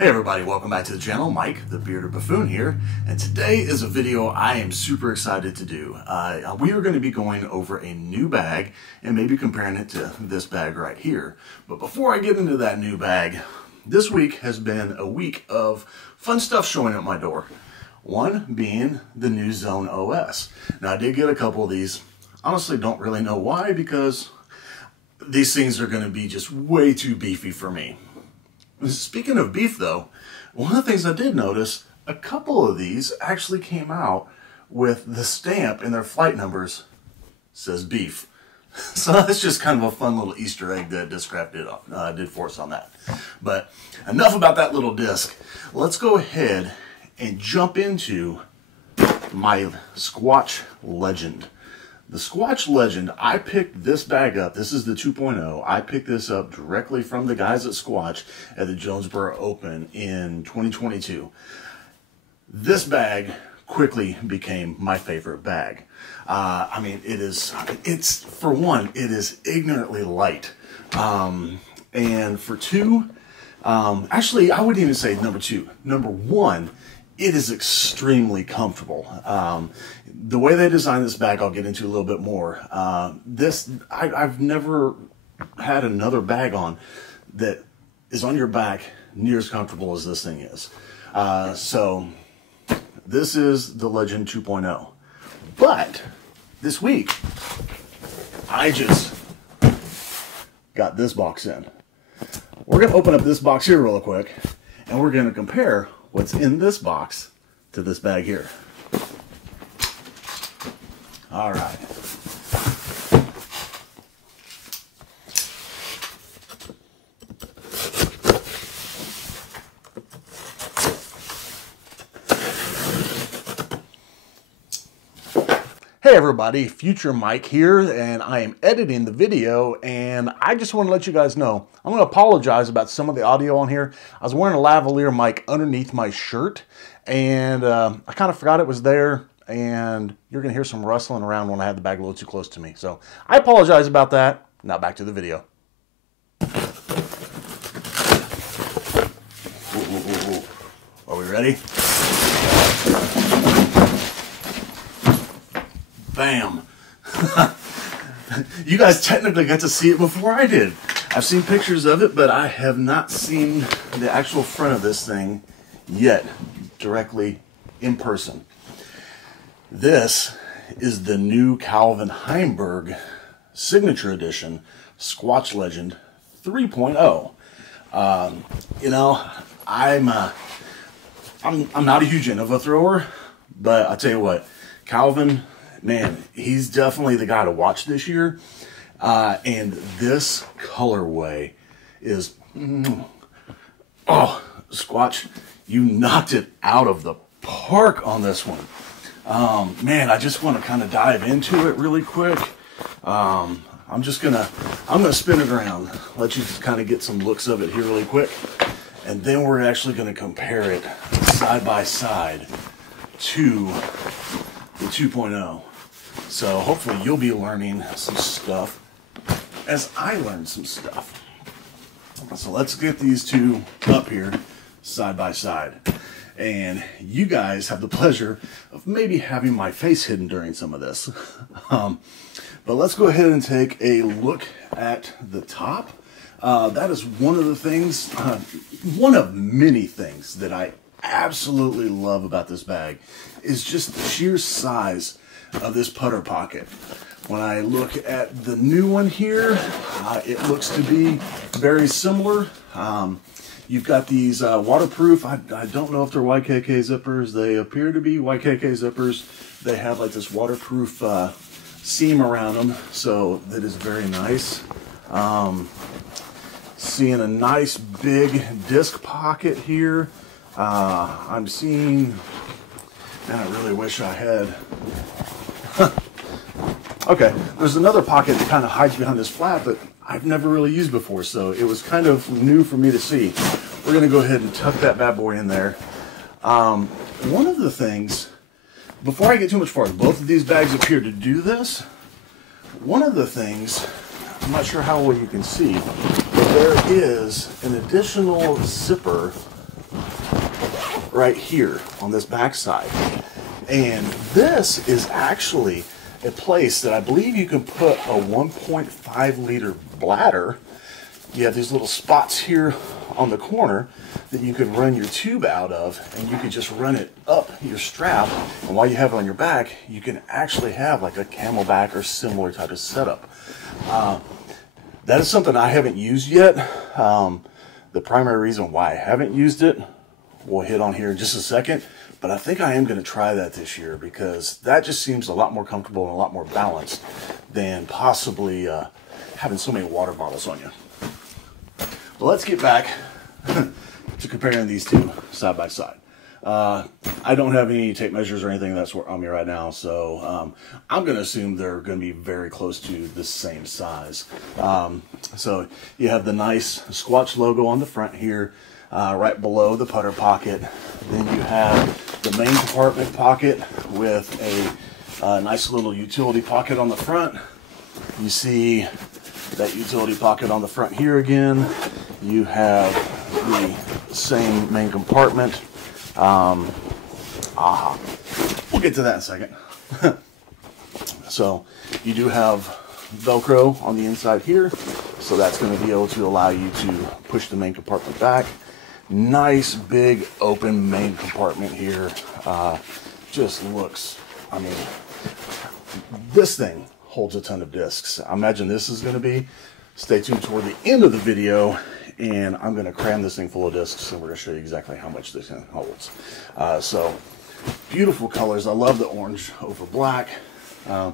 Hey everybody, welcome back to the channel. Mike, the Bearded Buffoon here, and today is a video I am super excited to do. We are going to be going over a new bag and maybe comparing it to this bag right here. But before I get into that new bag, this week has been a week of fun stuff showing at my door. One being the new Zone OS. Now I did get a couple of these. Honestly, don't really know why, because these things are going to be just way too beefy for me. Speaking of beef though, one of the things I did notice, a couple of these actually came out with the stamp in their flight numbers says beef. So that's just kind of a fun little Easter egg that Discraft did for us on that. But enough about that little disc. Let's go ahead and jump into my Squatch Legend. The Squatch Legend, I picked this bag up. This is the 2.0. I picked this up directly from the guys at Squatch at the Jonesboro Open in 2022. This bag quickly became my favorite bag. I mean, it's for one, it is ignorantly light. And for two, actually, I wouldn't even say number two. Number one, it is extremely comfortable. The way they designed this bag, I'll get into a little bit more. I've never had another bag on that is on your back near as comfortable as this thing is. So this is the Legend 2.0. But this week, I just got this box in. We're gonna open up this box here real quick, and we're gonna compare what's in this box to this bag here. All right. Hey everybody, Future Mike here, and I am editing the video, and I just want to let you guys know, I'm going to apologize about some of the audio on here. I was wearing a lavalier mic underneath my shirt, and I kind of forgot it was there, and you're going to hear some rustling around when I had the bag a little too close to me. So I apologize about that. Now back to the video. Are we ready? Bam. You guys technically got to see it before I did. I've seen pictures of it, but I have not seen the actual front of this thing yet, directly in person. This is the new Calvin Heimburg Signature Edition Squatch Legend 3.0. You know, I'm not a huge Innova thrower, but I'll tell you what, Calvin, man, he's definitely the guy to watch this year. And this colorway is, oh, Squatch, you knocked it out of the park on this one. Man, I just want to kind of dive into it really quick. I'm gonna spin it around, let you kind of get some looks of it here really quick. And then we're actually going to compare it side by side to the 2.0. So hopefully you'll be learning some stuff as I learn some stuff. So let's get these two up here side by side. And you guys have the pleasure of maybe having my face hidden during some of this. But let's go ahead and take a look at the top. That is one of the things, one of many things that I absolutely love about this bag is just the sheer size of this putter pocket. When I look at the new one here, it looks to be very similar. You've got these waterproof, I don't know if they're YKK zippers. They appear to be YKK zippers. They have like this waterproof seam around them, so that is very nice. Seeing a nice big disc pocket here. I'm seeing, man, I really wish I had. Okay, there's another pocket that kind of hides behind this flap that I've never really used before, so it was kind of new for me to see. We're going to go ahead and tuck that bad boy in there. One of the things, before I get too much farther, both of these bags appear to do this. One of the things, I'm not sure how well you can see, but there is an additional zipper right here on this back side. And this is actually a place that I believe you can put a 1.5 liter bladder. You have these little spots here on the corner that you can run your tube out of, and you can just run it up your strap, and while you have it on your back, you can actually have like a camelback or similar type of setup. That is something I haven't used yet. The primary reason why I haven't used it, we'll hit on here in just a second, but I think I am going to try that this year because that just seems a lot more comfortable and a lot more balanced than possibly having so many water bottles on you. Well, let's get back to comparing these two side by side. I don't have any tape measures or anything that's on me right now, so I'm going to assume they're going to be very close to the same size. So you have the nice Squatch logo on the front here, right below the putter pocket. Then you have the main compartment pocket with a nice little utility pocket on the front. You see that utility pocket on the front here again. You have the same main compartment. We'll get to that in a second. So you do have Velcro on the inside here, so that's going to be able to allow you to push the main compartment back. Nice big open main compartment here. Just looks, I mean, this thing holds a ton of discs. I imagine this is going to be, stay tuned toward the end of the video, and I'm going to cram this thing full of discs, and we're going to show you exactly how much this thing holds. So beautiful colors. I love the orange over black. I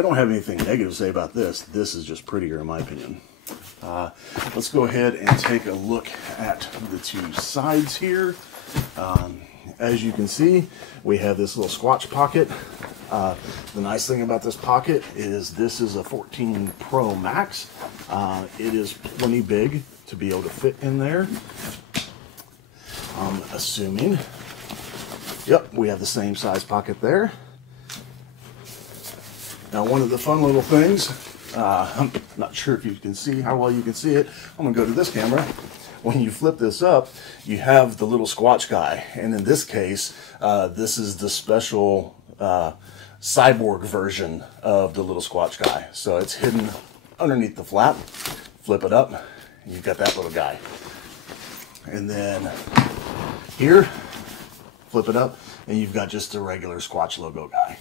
don't have anything negative to say about this. This is just prettier in my opinion. Let's go ahead and take a look at the two sides here. As you can see, we have this little Squatch pocket. The nice thing about this pocket is this is a 14 Pro Max. It is plenty big to be able to fit in there. I'm assuming. Yep, we have the same size pocket there. Now, one of the fun little things, I'm not sure if you can see how well you can see it. I'm gonna go to this camera. When you flip this up, you have the little Squatch guy, and in this case, this is the special cyborg version of the little Squatch guy. So it's hidden underneath the flap. Flip it up, and you've got that little guy. And then here, flip it up, and you've got just a regular Squatch logo guy.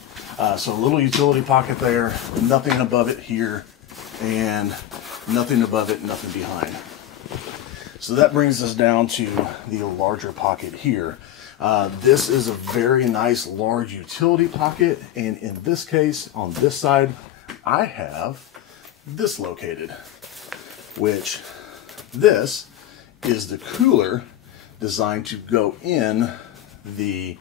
So a little utility pocket there, nothing above it here, and nothing above it, nothing behind. So that brings us down to the larger pocket here. This is a very nice large utility pocket, and in this case, on this side, I have this located, which this is the cooler designed to go in the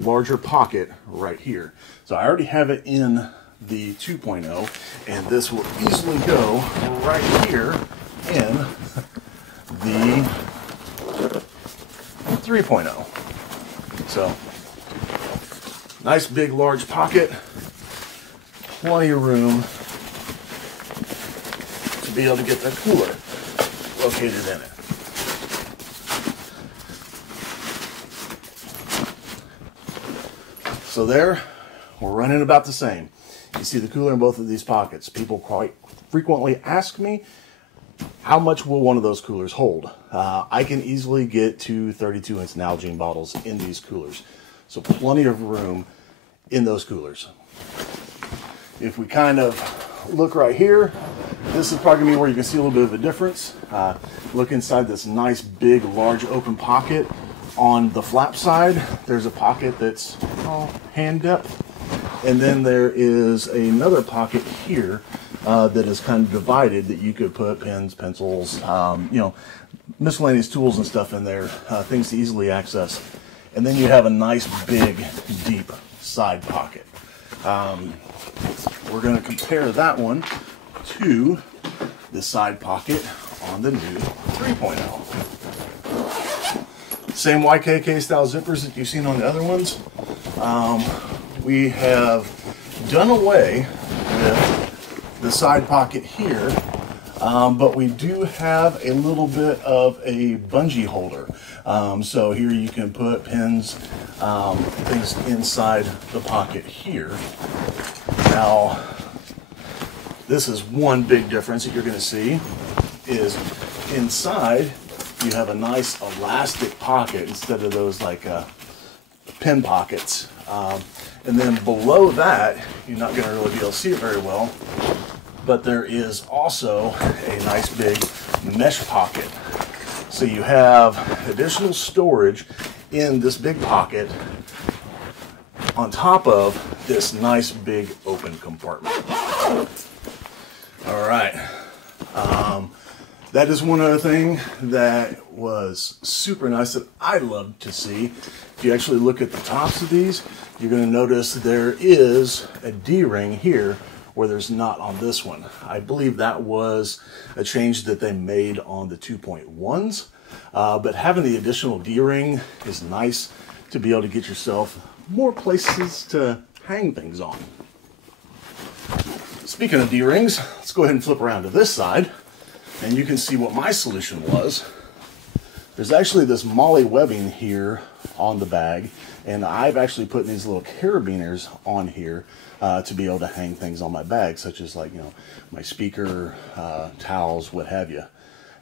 larger pocket right here. So I already have it in the 2.0, and this will easily go right here in the 3.0. So nice big large pocket, plenty of room to be able to get the cooler located in it. So there, we're running about the same. You see the cooler in both of these pockets. People quite frequently ask me, how much will one of those coolers hold? I can easily get 2 32-ounce Nalgene bottles in these coolers. So plenty of room in those coolers. If we kind of look right here, this is probably going to be where you can see a little bit of a difference. Look inside this nice big large open pocket. On the flap side, there's a pocket that's hand depth. And then there is another pocket here that is kind of divided that you could put pens, pencils, you know, miscellaneous tools and stuff in there, things to easily access. And then you have a nice big deep side pocket. We're going to compare that one to the side pocket on the new 3.0. Same YKK style zippers that you've seen on the other ones. We have done away with the side pocket here but we do have a little bit of a bungee holder. So here you can put pins, things inside the pocket here. Now, this is one big difference that you're going to see is inside you have a nice elastic pocket instead of those like pin pockets. And then below that, you're not going to really be able to see it very well, but there is also a nice big mesh pocket. So you have additional storage in this big pocket on top of this nice big open compartment. All right. That is one other thing that was super nice that I love to see. If you actually look at the tops of these, you're going to notice there is a D-ring here where there's not on this one. I believe that was a change that they made on the 2.1s, but having the additional D-ring is nice to be able to get yourself more places to hang things on. Speaking of D-rings, let's go ahead and flip around to this side, and you can see what my solution was. There's actually this MOLLE webbing here on the bag, and I've actually put these little carabiners on here to be able to hang things on my bag, such as like, you know, my speaker, towels, what have you.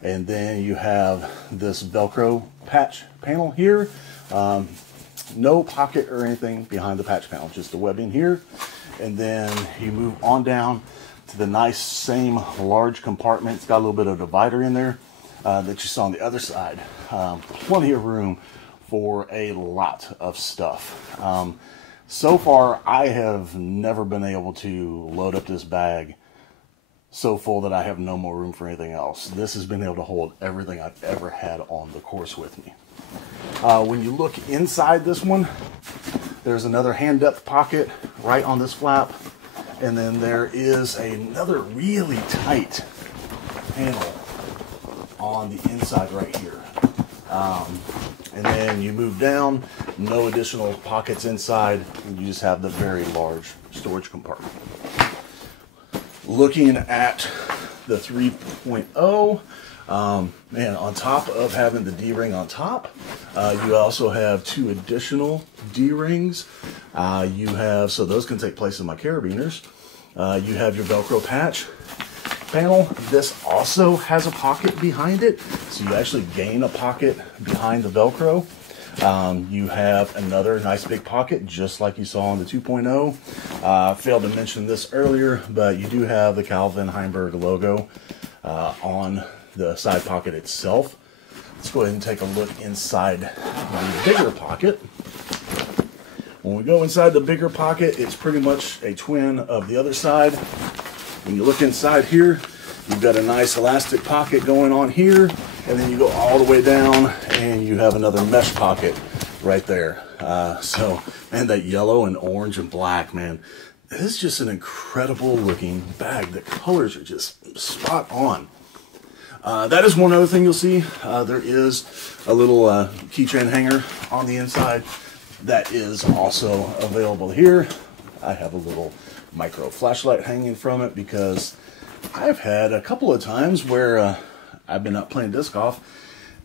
And then you have this Velcro patch panel here. No pocket or anything behind the patch panel, just the webbing here. And then you move on down to the nice same large compartment. It's got a little bit of a divider in there that you saw on the other side. Plenty of room for a lot of stuff. So far, I have never been able to load up this bag so full that I have no more room for anything else. This has been able to hold everything I've ever had on the course with me. When you look inside this one, there's another hand depth pocket right on this flap. And then there is another really tight panel on the inside right here. And then you move down, no additional pockets inside, and you just have the very large storage compartment. Looking at the 3.0, man, on top of having the D-ring on top, you also have two additional D-rings. So those can take place in my carabiners. You have your Velcro patch panel. This also has a pocket behind it, so you actually gain a pocket behind the Velcro. You have another nice big pocket, just like you saw on the 2.0. Failed to mention this earlier, but you do have the Calvin Heimburg logo on the side pocket itself. Let's go ahead and take a look inside the bigger pocket. When we go inside the bigger pocket, it's pretty much a twin of the other side. When you look inside here, you've got a nice elastic pocket going on here, and then you go all the way down and you have another mesh pocket right there. Man, that yellow and orange and black, man, this is just an incredible looking bag. The colors are just spot on. That is one other thing you'll see. There is a little keychain hanger on the inside that is also available here. I have a little micro flashlight hanging from it because I've had a couple of times where I've been up playing disc golf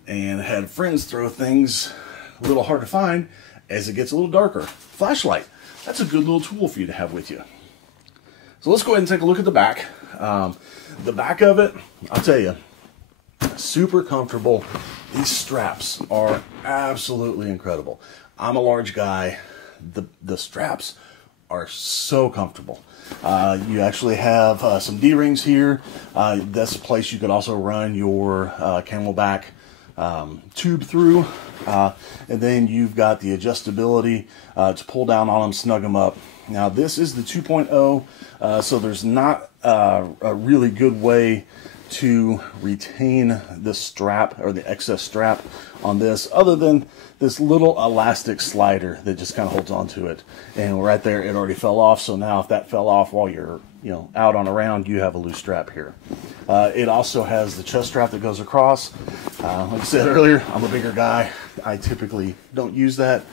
and had friends throw things a little hard to find as it gets a little darker. Flashlight, that's a good little tool for you to have with you. So let's go ahead and take a look at the back. The back of it, I'll tell you, super comfortable. These straps are absolutely incredible. I'm a large guy. The straps are so comfortable. You actually have some D-rings here. That's a place you could also run your Camelback tube through. And then you've got the adjustability to pull down on them, snug them up. Now this is the 2.0, so there's not a really good way to retain the strap or the excess strap on this other than this little elastic slider that just kind of holds on to it. And right there, it already fell off. So now if that fell off while you're out on a round, you have a loose strap here. It also has the chest strap that goes across. Like I said earlier, I'm a bigger guy. I typically don't use that.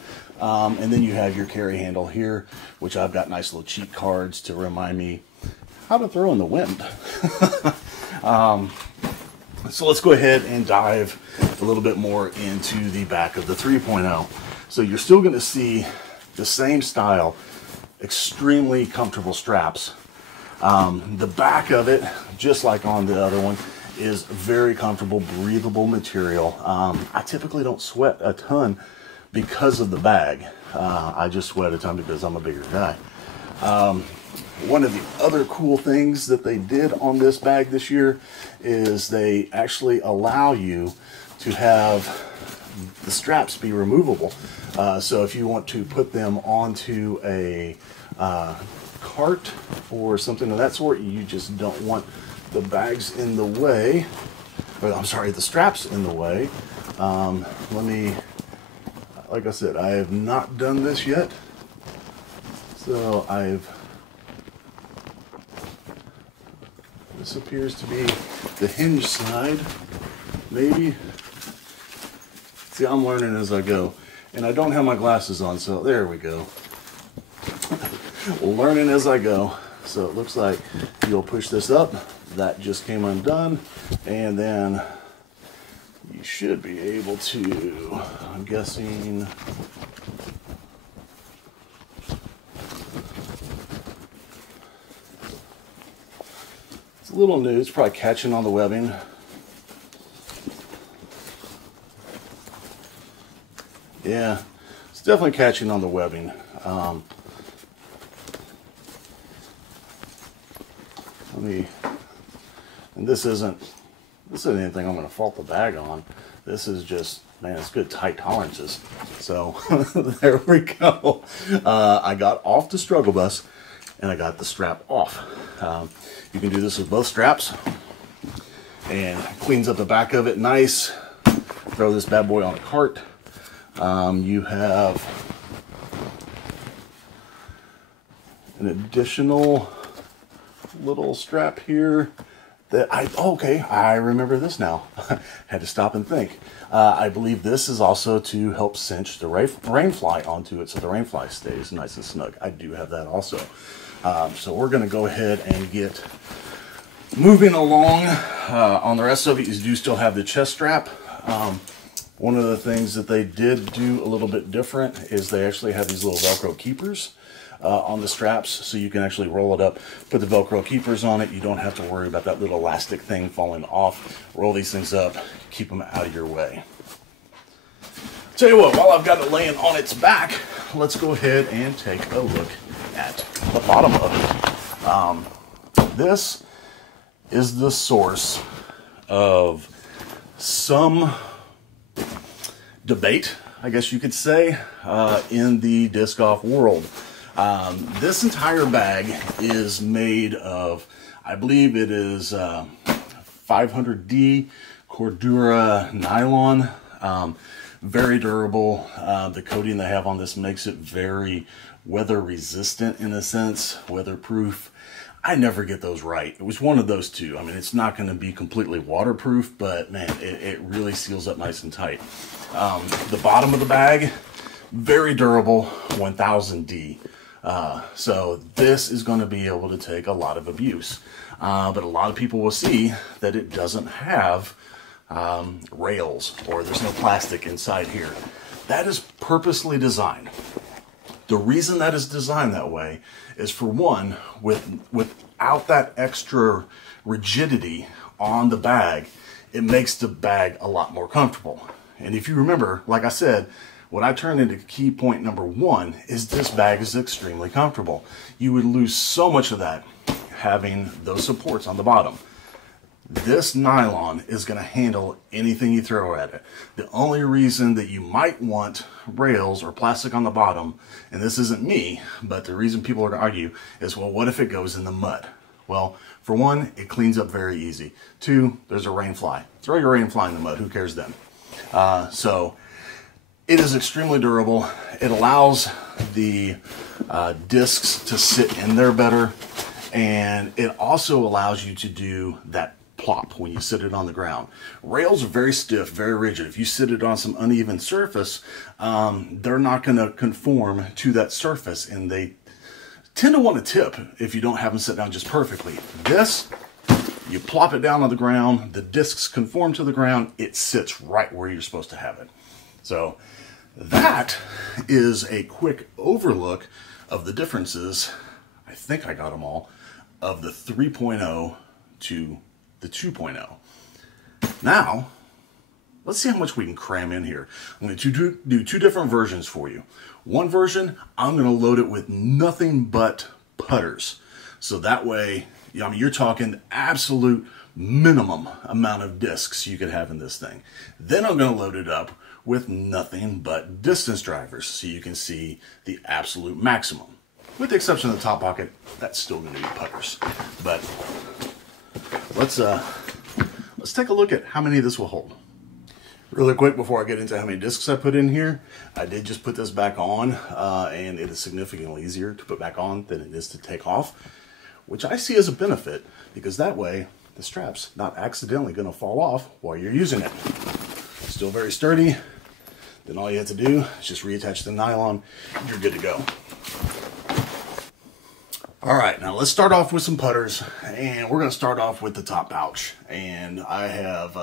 And then you have your carry handle here, which I've got nice little cheat cards to remind me how to throw in the wind. So let's go ahead and dive a little bit more into the back of the 3.0. So you're still going to see the same style, extremely comfortable straps. The back of it, just like on the other one, is very comfortable, breathable material. I typically don't sweat a ton because of the bag. I just sweat a ton because I'm a bigger guy. One of the other cool things that they did on this bag this year is they actually allow you to have the straps be removable. So if you want to put them onto a cart or something of that sort, you just don't want the bags in the way, or I'm sorry, the straps in the way. Like I said, I have not done this yet. So this appears to be the hinge side, maybe. See, I'm learning as I go. And I don't have my glasses on, so there we go. Learning as I go. So it looks like you'll push this up. That just came undone. And then you should be able to, I'm guessing, it's a little new. It's probably catching on the webbing. Yeah, it's definitely catching on the webbing. And this isn't anything I'm going to fault the bag on. This is just, man, it's good tight tolerances. So there we go. I got off the struggle bus and I got the strap off. You can do this with both straps and cleans up the back of it nice. Throw this bad boy on a cart. You have an additional little strap here that I remember this now. Had to stop and think. I believe this is also to help cinch the rain fly onto it so the rain fly stays nice and snug. I do have that also. So we're going to go ahead and get moving along. On the rest of it, you do still have the chest strap. One of the things that they did do a little bit different is they actually have these little Velcro keepers on the straps, so you can actually roll it up, put the Velcro keepers on it. You don't have to worry about that little elastic thing falling off. Roll these things up, keep them out of your way. Tell you what, while I've got it laying on its back, let's go ahead and take a look at the bottom of it. This is the source of some debate, I guess you could say, in the disc golf world. This entire bag is made of, I believe it is 500D Cordura nylon. Very durable. The coating they have on this makes it very weather resistant in a sense, weatherproof. I never get those right. It was one of those two. I mean, it's not going to be completely waterproof, but man, it really seals up nice and tight. The bottom of the bag, very durable, 1000D. So this is going to be able to take a lot of abuse. But a lot of people will see that it doesn't have rails, or there's no plastic inside here. That is purposely designed. The reason that is designed that way is, for one, without that extra rigidity on the bag, it makes the bag a lot more comfortable. And if you remember, like I said, what I turned into key point number one is this bag is extremely comfortable. You would lose so much of that having those supports on the bottom. This nylon is going to handle anything you throw at it. The only reason that you might want rails or plastic on the bottom, and this isn't me, but the reason people are going to argue is, well, what if it goes in the mud? Well, for one, it cleans up very easy. Two, there's a rain fly. Throw your rain fly in the mud, who cares then? So it is extremely durable. It allows the discs to sit in there better, and it also allows you to do that plop when you sit it on the ground. Rails are very stiff, very rigid. If you sit it on some uneven surface, they're not going to conform to that surface, and they tend to want to tip if you don't have them sit down just perfectly. This, You plop it down on the ground, the discs conform to the ground, it sits right where you're supposed to have it. So that is a quick overlook of the differences, I think I got them all, of the 3.0 to the 2.0. Now, let's see how much we can cram in here. I'm going to do two different versions for you. One version, I'm going to load it with nothing but putters. So that way, I mean, you're talking absolute minimum amount of discs you could have in this thing. Then I'm going to load it up with nothing but distance drivers so you can see the absolute maximum. With the exception of the top pocket, that's still going to be putters. But let's take a look at how many this will hold. Really quick before I get into how many discs I put in here, I did just put this back on, and it is significantly easier to put back on than it is to take off, which I see as a benefit because that way the strap's not accidentally going to fall off while you're using it. Still very sturdy. Then all you have to do is just reattach the nylon and you're good to go. All right, now let's start off with some putters, and we're going to start off with the top pouch. And I have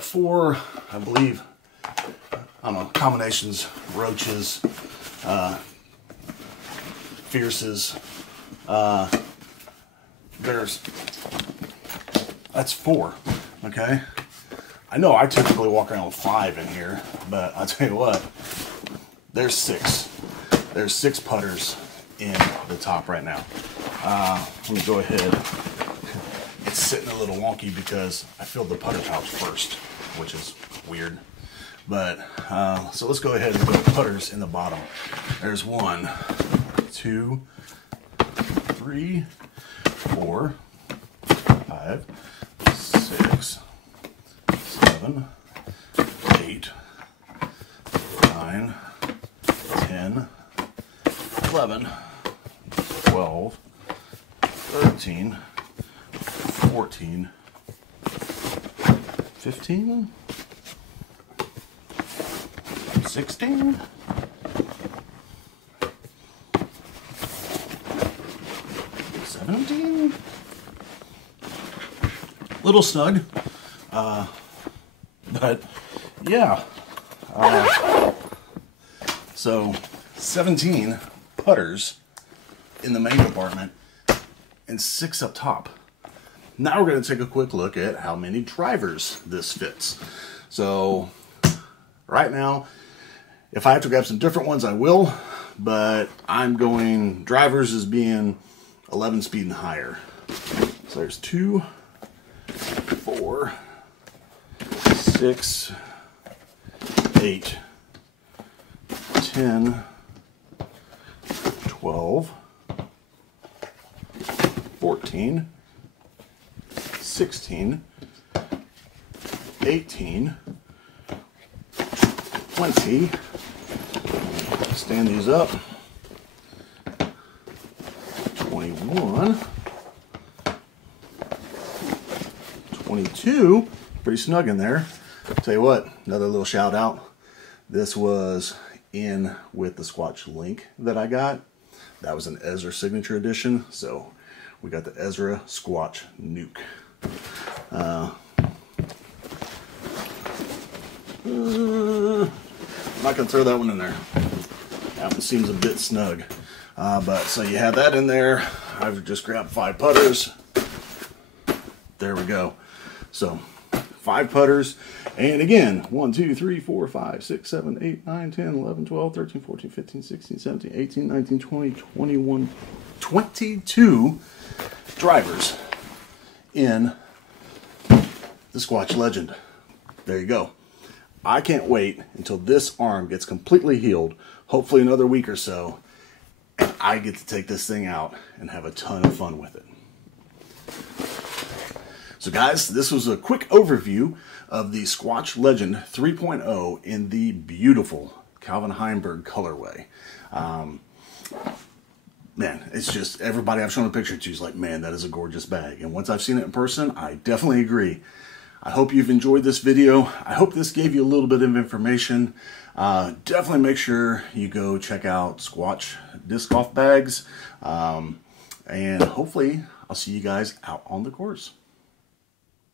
4, I believe, I don't know, combinations, roaches, fierces. That's 4, okay? I know I typically walk around with 5 in here, but I'll tell you what, there's 6. There's 6 putters in the top right now. Let me go ahead. It's sitting a little wonky because I filled the putter pouch first, which is weird. But, so let's go ahead and put putters in the bottom. There's 1, 2, 3, 4, 5, 6, 7, 8, 9, 10, 11, 12, 13, 14, 15, 16, 17, little snug, but yeah, so 17 putters in the main compartment and 6 up top. Now we're going to take a quick look at how many drivers this fits. So right now, if I have to grab some different ones, I will, but I'm going drivers as being 11 speed and higher. So there's 2, 4, 6, 8, 10, 12, 14, 16, 18, 20, stand these up, 21, 22, pretty snug in there. Tell you what, another little shout out. This was in with the Squatch link that I got. That was an Ezra signature edition, so we got the Ezra Squatch Nuke. I'm not gonna throw that one in there. That one seems a bit snug. But so you have that in there. I've just grabbed 5 putters. There we go. So 5 putters. And again, 1, 2, 3, 4, 5, 6, 7, 8, 9, 10, 11, 12, 13, 14, 15, 16, 17, 18, 19, 20, 21, 22 drivers in the Squatch Legend. There you go. I can't wait until this arm gets completely healed, hopefully another week or so, and I get to take this thing out and have a ton of fun with it. So guys, this was a quick overview of the Squatch Legend 3.0 in the beautiful Calvin Heimburg colorway. Man, it's just, everybody I've shown a picture to is like, man, that is a gorgeous bag. And once I've seen it in person, I definitely agree. I hope you've enjoyed this video. I hope this gave you a little bit of information. Definitely make sure you go check out Squatch disc golf bags. And hopefully I'll see you guys out on the course.